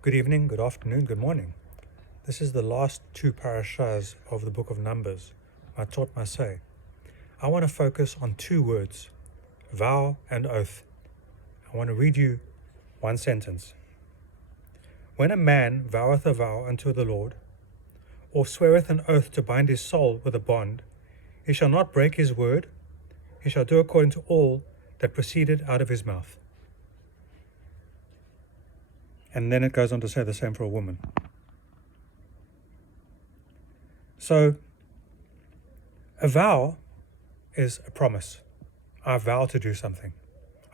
Good evening, good afternoon, good morning. This is the last two parashas of the book of Numbers, Matot-Massei. I want to focus on two words, vow and oath. I want to read you one sentence. When a man voweth a vow unto the Lord, or sweareth an oath to bind his soul with a bond, he shall not break his word, he shall do according to all that proceeded out of his mouth. And then it goes on to say the same for a woman. So, a vow is a promise. I vow to do something.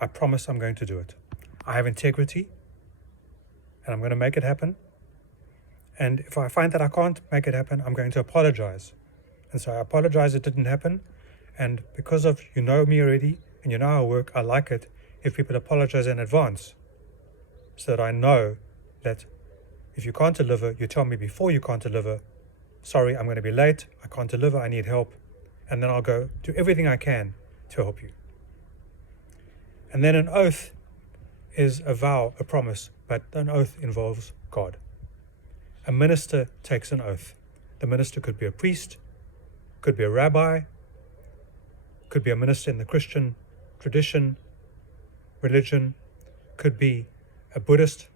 I promise I'm going to do it. I have integrity, and I'm going to make it happen. And if I find that I can't make it happen, I'm going to apologize. And so I apologize it didn't happen. And because of you know me already, and you know how I work, I like it if people apologize in advance, so that I know that if you can't deliver, you tell me before you can't deliver, sorry, I'm going to be late, I can't deliver, I need help, and then I'll go do everything I can to help you. And then an oath is a vow, a promise, but an oath involves God. A minister takes an oath. The minister could be a priest, could be a rabbi, could be a minister in the Christian tradition, religion, could be a Buddhist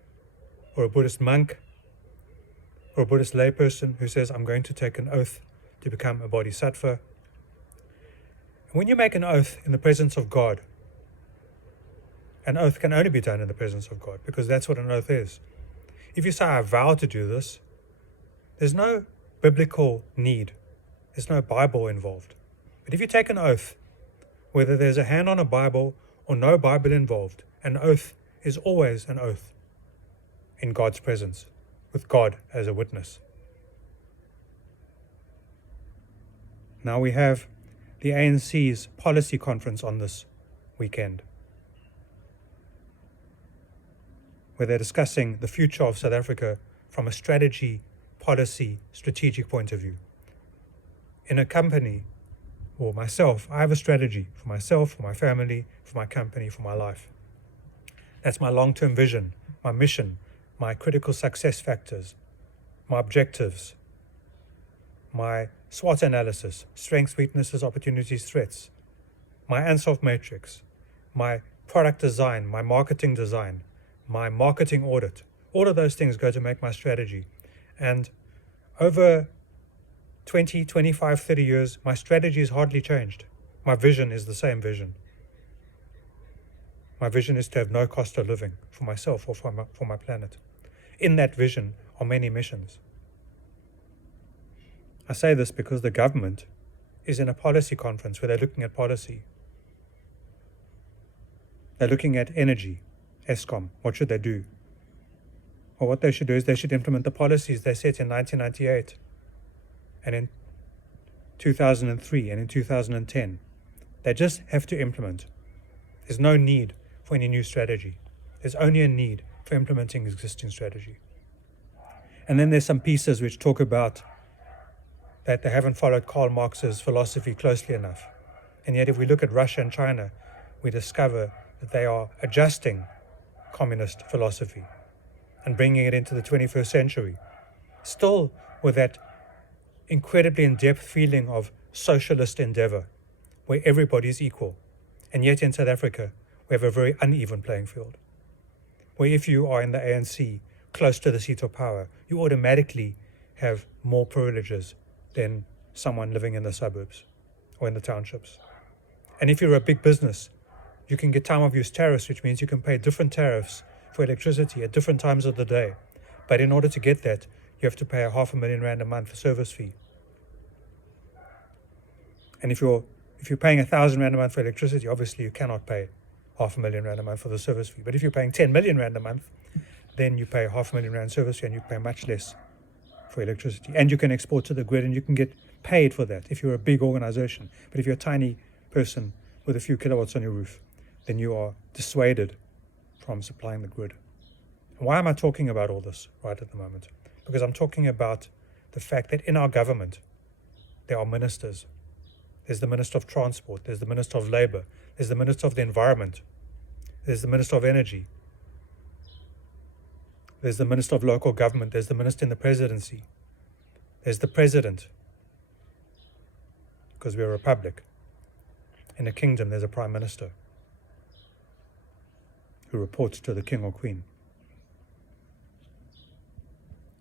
or a Buddhist monk or a Buddhist layperson who says, I'm going to take an oath to become a bodhisattva. And when you make an oath in the presence of God, an oath can only be done in the presence of God, because that's what an oath is. If you say, I vow to do this, there's no biblical need. There's no Bible involved. But if you take an oath, whether there's a hand on a Bible or no Bible involved, an oath is always an oath in God's presence, with God as a witness. Now we have the ANC's policy conference on this weekend, where they're discussing the future of South Africa from a strategy, policy, strategic point of view. In a company, or myself, I have a strategy for myself, for my family, for my company, for my life. That's my long-term vision, my mission, my critical success factors, my objectives, my SWOT analysis, strengths, weaknesses, opportunities, threats, my Ansoff matrix, my product design, my marketing design, my marketing audit. All of those things go to make my strategy. And over 20, 25, 30 years, my strategy has hardly changed. My vision is the same vision. My vision is to have no cost of living for myself or for my planet. In that vision are many missions. I say this because the government is in a policy conference where they're looking at policy. They're looking at energy, Eskom. What should they do? Well, what they should do is they should implement the policies they set in 1998 and in 2003 and in 2010. They just have to implement. There's no need for any new strategy. There's only a need for implementing existing strategy. And then there's some pieces which talk about that they haven't followed Karl Marx's philosophy closely enough. And yet if we look at Russia and China, we discover that they are adjusting communist philosophy and bringing it into the 21st century, still with that incredibly in-depth feeling of socialist endeavor, where everybody is equal. And yet in South Africa, we have a very uneven playing field, where if you are in the ANC, close to the seat of power, you automatically have more privileges than someone living in the suburbs or in the townships. And if you're a big business, you can get time of use tariffs, which means you can pay different tariffs for electricity at different times of the day. But in order to get that, you have to pay a R500,000 a month service fee. And if you're paying 1,000 rand a month for electricity, obviously you cannot pay R500,000 a month for the service fee. But if you're paying 10 million rand a month, then you pay R500,000 service fee and you pay much less for electricity. And you can export to the grid and you can get paid for that if you're a big organization. But if you're a tiny person with a few kilowatts on your roof, then you are dissuaded from supplying the grid. And why am I talking about all this right at the moment? Because I'm talking about the fact that in our government, there are ministers. There's the Minister of Transport, there's the Minister of Labor, there's the Minister of the Environment, there's the Minister of Energy. There's the Minister of Local Government. There's the Minister in the Presidency. There's the President, because we're a republic. In a kingdom, there's a Prime Minister who reports to the King or Queen.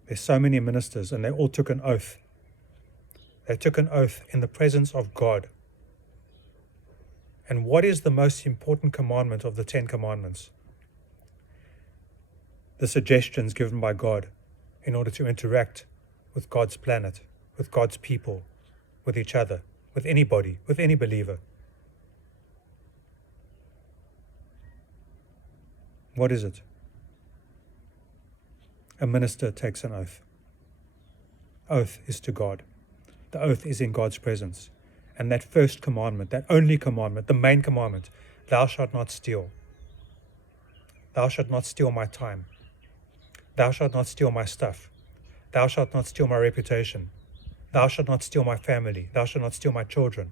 There's so many ministers, and they all took an oath. They took an oath in the presence of God. And what is the most important commandment of the 10 commandments? The suggestions given by God in order to interact with God's planet, with God's people, with each other, with anybody, with any believer. What is it? A minister takes an oath. Oath is to God. The oath is in God's presence. And that first commandment, that only commandment, the main commandment, thou shalt not steal. Thou shalt not steal my time. Thou shalt not steal my stuff. Thou shalt not steal my reputation. Thou shalt not steal my family. Thou shalt not steal my children.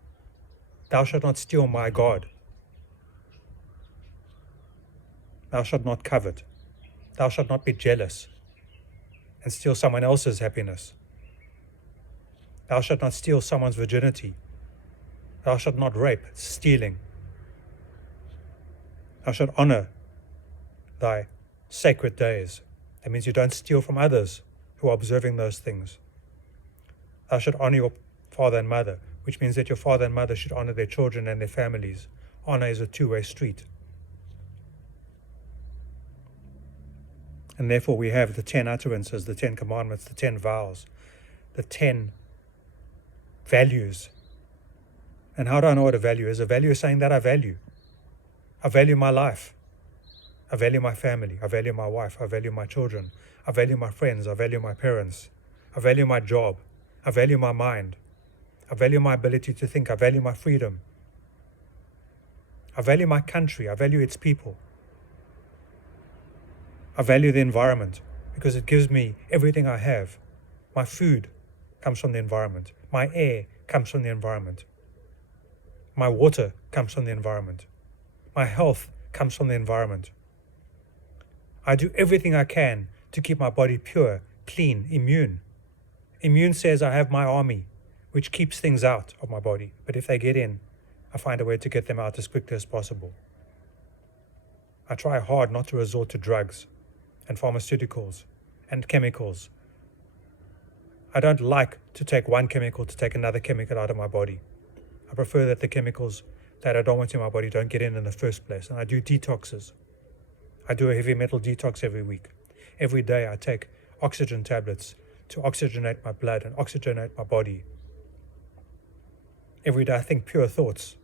Thou shalt not steal my God. Thou shalt not covet. Thou shalt not be jealous and steal someone else's happiness. Thou shalt not steal someone's virginity. Thou shalt not rape, stealing. Thou shalt honor thy sacred days. That means you don't steal from others who are observing those things. Thou shalt honor your father and mother, which means that your father and mother should honor their children and their families. Honor is a two-way street. And therefore we have the 10 utterances, the 10 commandments, the 10 vows, the 10 values. And how do I know what a value is? A value is saying that I value. I value my life. I value my family. I value my wife. I value my children. I value my friends. I value my parents. I value my job. I value my mind. I value my ability to think. I value my freedom. I value my country. I value its people. I value the environment because it gives me everything I have. My food comes from the environment. My air comes from the environment. My water comes from the environment. My health comes from the environment. I do everything I can to keep my body pure, clean, immune. Immune says I have my army, which keeps things out of my body. But if they get in, I find a way to get them out as quickly as possible. I try hard not to resort to drugs and pharmaceuticals and chemicals. I don't like to take one chemical to take another chemical out of my body. I prefer that the chemicals that I don't want in my body don't get in the first place. And I do detoxes. I do a heavy metal detox every week. Every day I take oxygen tablets to oxygenate my blood and oxygenate my body. Every day I think pure thoughts.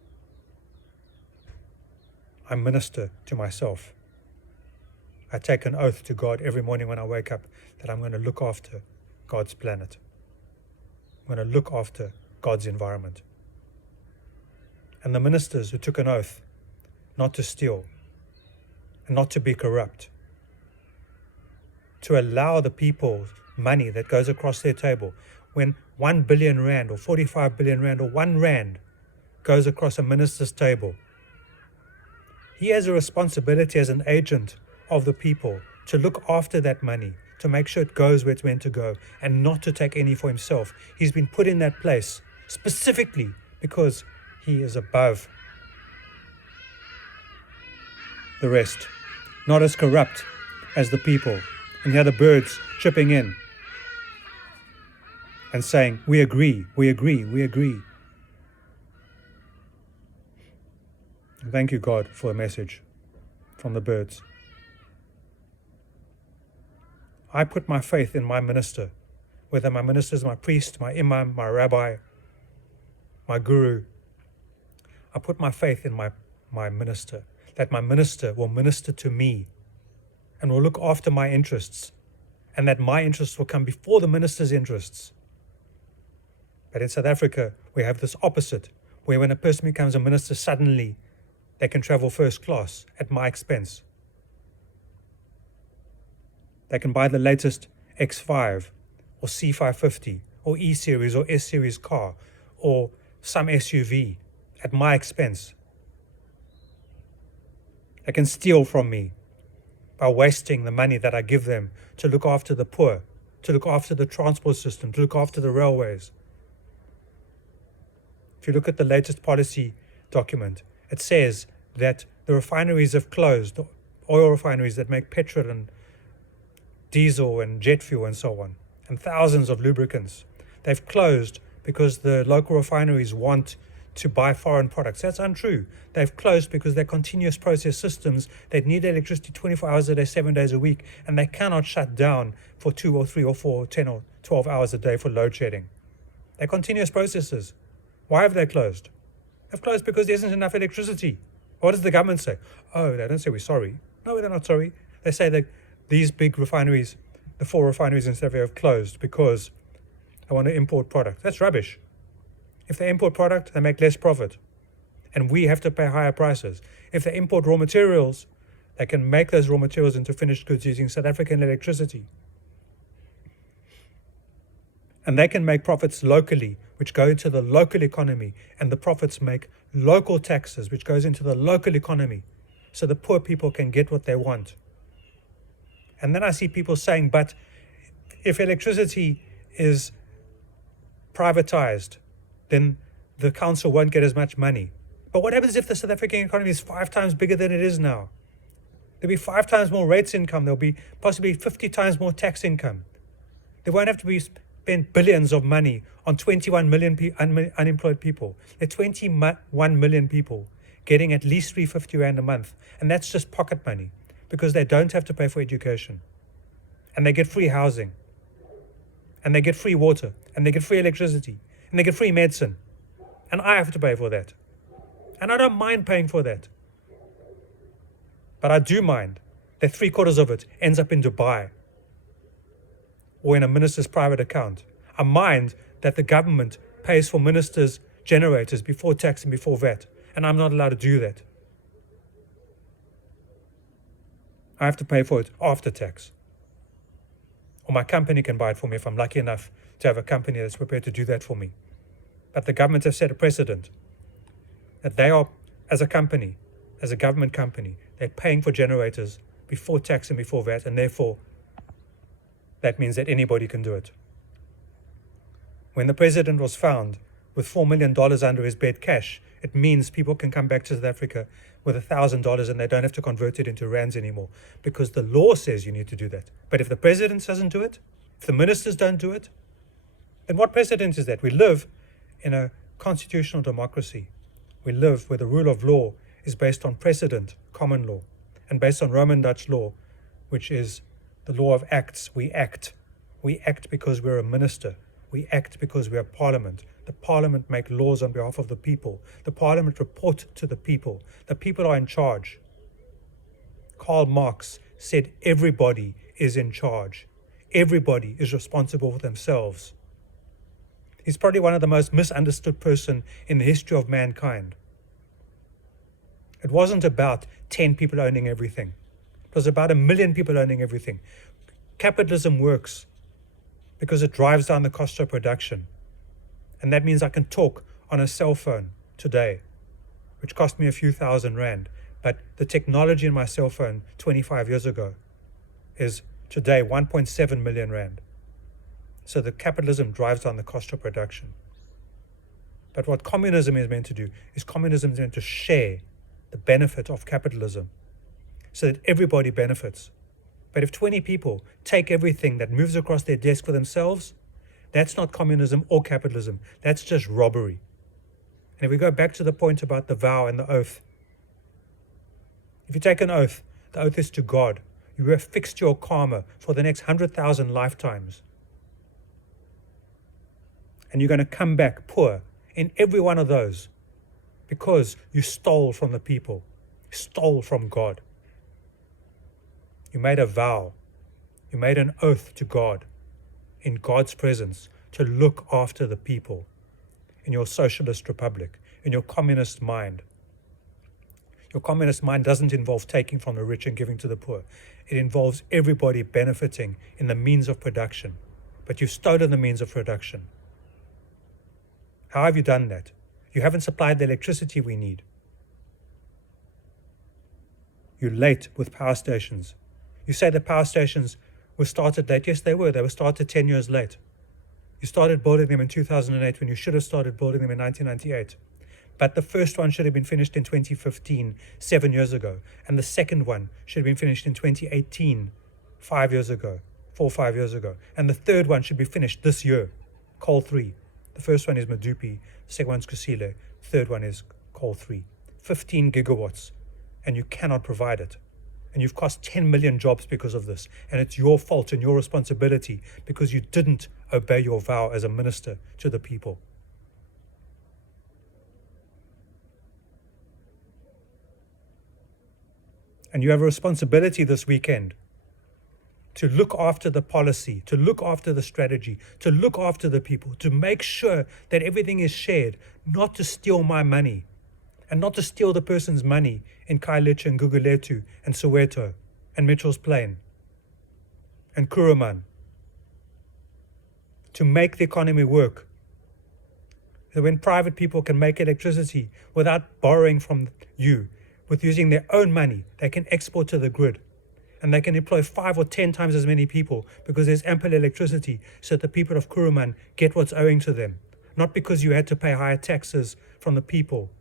I minister to myself. I take an oath to God every morning when I wake up that I'm going to look after God's planet. I'm going to look after God's environment. And the ministers who took an oath not to steal and not to be corrupt, to allow the people money that goes across their table, when 1 billion rand or 45 billion rand or 1 rand goes across a minister's table, he has a responsibility as an agent of the people to look after that money, to make sure it goes where it's meant to go, and not to take any for himself. He's been put in that place specifically because he is above the rest, not as corrupt as the people. And here the birds chipping in and saying, we agree, we agree, we agree. Thank you, God, for a message from the birds. I put my faith in my minister, whether my minister is my priest, my imam, my rabbi, my guru. I put my faith in my minister, that my minister will minister to me and will look after my interests, and that my interests will come before the minister's interests. But in South Africa, we have this opposite, where when a person becomes a minister, suddenly they can travel first class at my expense. They can buy the latest X5 or C550 or E-Series or S-Series car or some SUV at my expense. They can steal from me by wasting the money that I give them to look after the poor, to look after the transport system, to look after the railways. If you look at the latest policy document, it says that the refineries have closed, oil refineries that make petrol and diesel and jet fuel and so on, and thousands of lubricants. They've closed because the local refineries want to buy foreign products. That's untrue. They've closed because they're continuous process systems that need electricity 24 hours a day, 7 days a week, and they cannot shut down for 2 or 3 or 4, 10 or 12 hours a day for load shedding. They're continuous processes. Why have they closed? They've closed because there isn't enough electricity. What does the government say? Oh, they don't say we're sorry. No, they're not sorry. They say that these big refineries, the 4 refineries in South Africa, have closed because they want to import product. That's rubbish. If they import product, they make less profit, and we have to pay higher prices. If they import raw materials, they can make those raw materials into finished goods using South African electricity. And they can make profits locally, which go into the local economy, and the profits make local taxes, which goes into the local economy, so the poor people can get what they want. And then I see people saying, but if electricity is privatized, then the council won't get as much money. But what happens if the South African economy is 5 times bigger than it is now? There'll be 5 times more rates income. There'll be possibly 50 times more tax income. There won't have to be spent billions of money on 21 million unemployed people. There are 21 million people getting at least 350 Rand a month. And that's just pocket money because they don't have to pay for education. And they get free housing. And they get free water. And they get free electricity. And they get free medicine. And I have to pay for that. And I don't mind paying for that. But I do mind that 3/4 of it ends up in Dubai or in a minister's private account. I mind that the government pays for ministers' generators before tax and before VAT. And I'm not allowed to do that. I have to pay for it after tax. Or my company can buy it for me if I'm lucky enough to have a company that's prepared to do that for me. But the government has set a precedent that they are, as a company, as a government company, they're paying for generators before tax and before VAT, and therefore that means that anybody can do it. When the president was found with $4 million under his bed cash, it means people can come back to South Africa with $1,000 and they don't have to convert it into rands anymore because the law says you need to do that. But if the president doesn't do it, if the ministers don't do it, then what precedent is that? We live in a constitutional democracy. We live where the rule of law is based on precedent, common law, and based on Roman Dutch law, which is the law of acts. We act. We act because we're a minister. We act because we are parliament. The parliament make laws on behalf of the people. The parliament report to the people. The people are in charge. Karl Marx said everybody is in charge. Everybody is responsible for themselves. He's probably one of the most misunderstood person in the history of mankind. It wasn't about 10 people owning everything. It was about 1 million people owning everything. Capitalism works because it drives down the cost of production. And that means I can talk on a cell phone today, which cost me a few thousand Rand. But the technology in my cell phone 25 years ago is today 1.7 million Rand. So the capitalism drives down the cost of production. But what communism is meant to do is communism is meant to share the benefit of capitalism so that everybody benefits. But if 20 people take everything that moves across their desk for themselves, that's not communism or capitalism. That's just robbery. And if we go back to the point about the vow and the oath, if you take an oath, the oath is to God. You have fixed your karma for the next 100,000 lifetimes. And you're going to come back poor in every one of those because you stole from the people. You stole from God. You made a vow. You made an oath to God in God's presence to look after the people in your socialist republic, in your communist mind. Your communist mind doesn't involve taking from the rich and giving to the poor. It involves everybody benefiting in the means of production. But you've stolen the means of production. How have you done that? You haven't supplied the electricity we need. You're late with power stations. You say the power stations were started late. Yes, they were. They were started 10 years late. You started building them in 2008 when you should have started building them in 1998. But the first one should have been finished in 2015, 7 years ago. And the second one should have been finished in 2018, 5 years ago, 4 or 5 years ago. And the third one should be finished this year, Coal 3. The first one is Medupi, the second one is Kusile, third one is Coal 3. 15 gigawatts, and you cannot provide it. And you've cost 10 million jobs because of this. And it's your fault and your responsibility because you didn't obey your vow as a minister to the people. And you have a responsibility this weekend to look after the policy, to look after the strategy, to look after the people, to make sure that everything is shared, not to steal my money, and not to steal the person's money in Khayelitsha and Gugulethu and Soweto and Mitchell's Plain and Kuruman, to make the economy work. So when private people can make electricity without borrowing from you, with using their own money, they can export to the grid. And they can employ 5 or 10 times as many people because there's ample electricity so that the people of Kuruman get what's owing to them. Not because you had to pay higher taxes from the people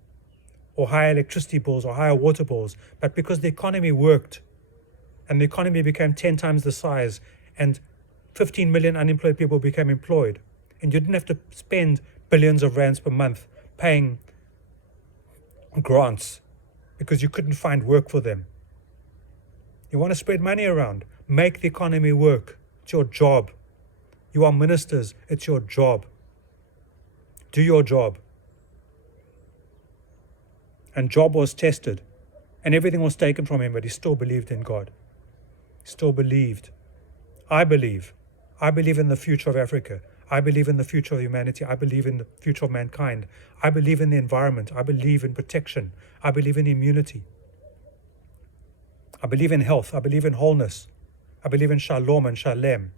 or higher electricity bills or higher water bills, but because the economy worked and the economy became 10 times the size and 15 million unemployed people became employed. And you didn't have to spend billions of rands per month paying grants because you couldn't find work for them. You want to spread money around, make the economy work. It's your job. You are ministers, it's your job. Do your job. And Job was tested, and everything was taken from him, but he still believed in God. He still believed. I believe. I believe in the future of Africa. I believe in the future of humanity. I believe in the future of mankind. I believe in the environment. I believe in protection. I believe in immunity. I believe in health. I believe in wholeness. I believe in shalom and shalem.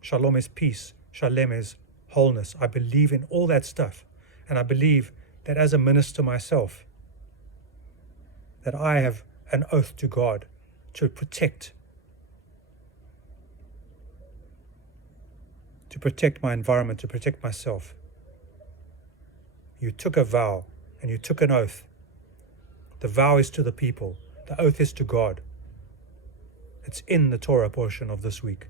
Shalom is peace. Shalem is wholeness. I believe in all that stuff. And I believe that as a minister myself, that I have an oath to God to protect my environment, to protect myself. You took a vow and you took an oath. The vow is to the people. The oath is to God. It's in the Torah portion of this week.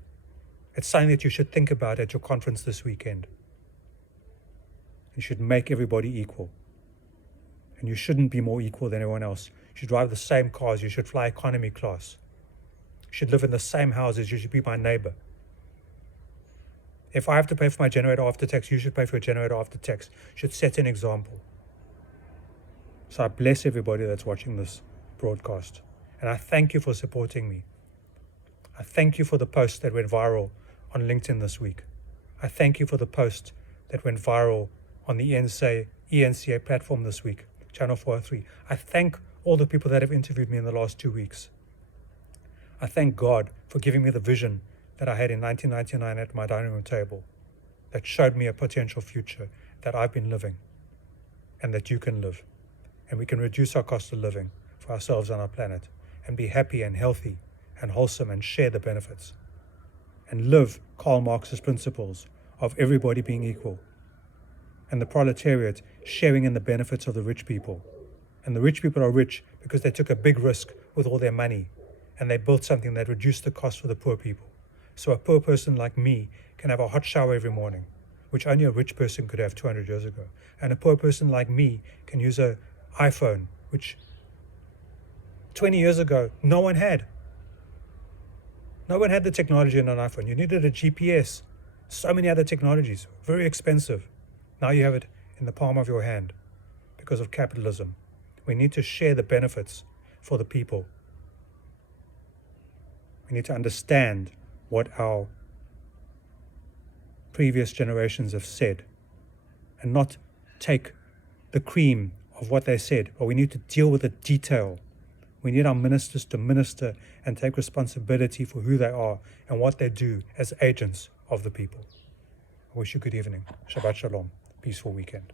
It's something that you should think about at your conference this weekend. You should make everybody equal. And you shouldn't be more equal than everyone else. You should drive the same cars. You should fly economy class. You should live in the same houses. You should be my neighbor. If I have to pay for my generator after tax, you should pay for your generator after tax. You should set an example. So I bless everybody that's watching this broadcast. And I thank you for supporting me. I thank you for the post that went viral on LinkedIn this week. I thank you for the post that went viral on the ENCA platform this week, Channel 403. I thank all the people that have interviewed me in the last 2 weeks. I thank God for giving me the vision that I had in 1999 at my dining room table that showed me a potential future that I've been living and that you can live. And we can reduce our cost of living for ourselves and our planet and be happy and healthy and wholesome and share the benefits and live Karl Marx's principles of everybody being equal and the proletariat sharing in the benefits of the rich people. And the rich people are rich because they took a big risk with all their money and they built something that reduced the cost for the poor people. So a poor person like me can have a hot shower every morning, which only a rich person could have 200 years ago. And a poor person like me can use an iPhone, which 20 years ago, no one had. No one had the technology in an iPhone. You needed a GPS, so many other technologies, very expensive. Now you have it in the palm of your hand because of capitalism. We need to share the benefits for the people. We need to understand what our previous generations have said and not take the cream of what they said, but we need to deal with the detail. We need our ministers to minister and take responsibility for who they are and what they do as agents of the people. I wish you good evening. Shabbat Shalom. Peaceful weekend.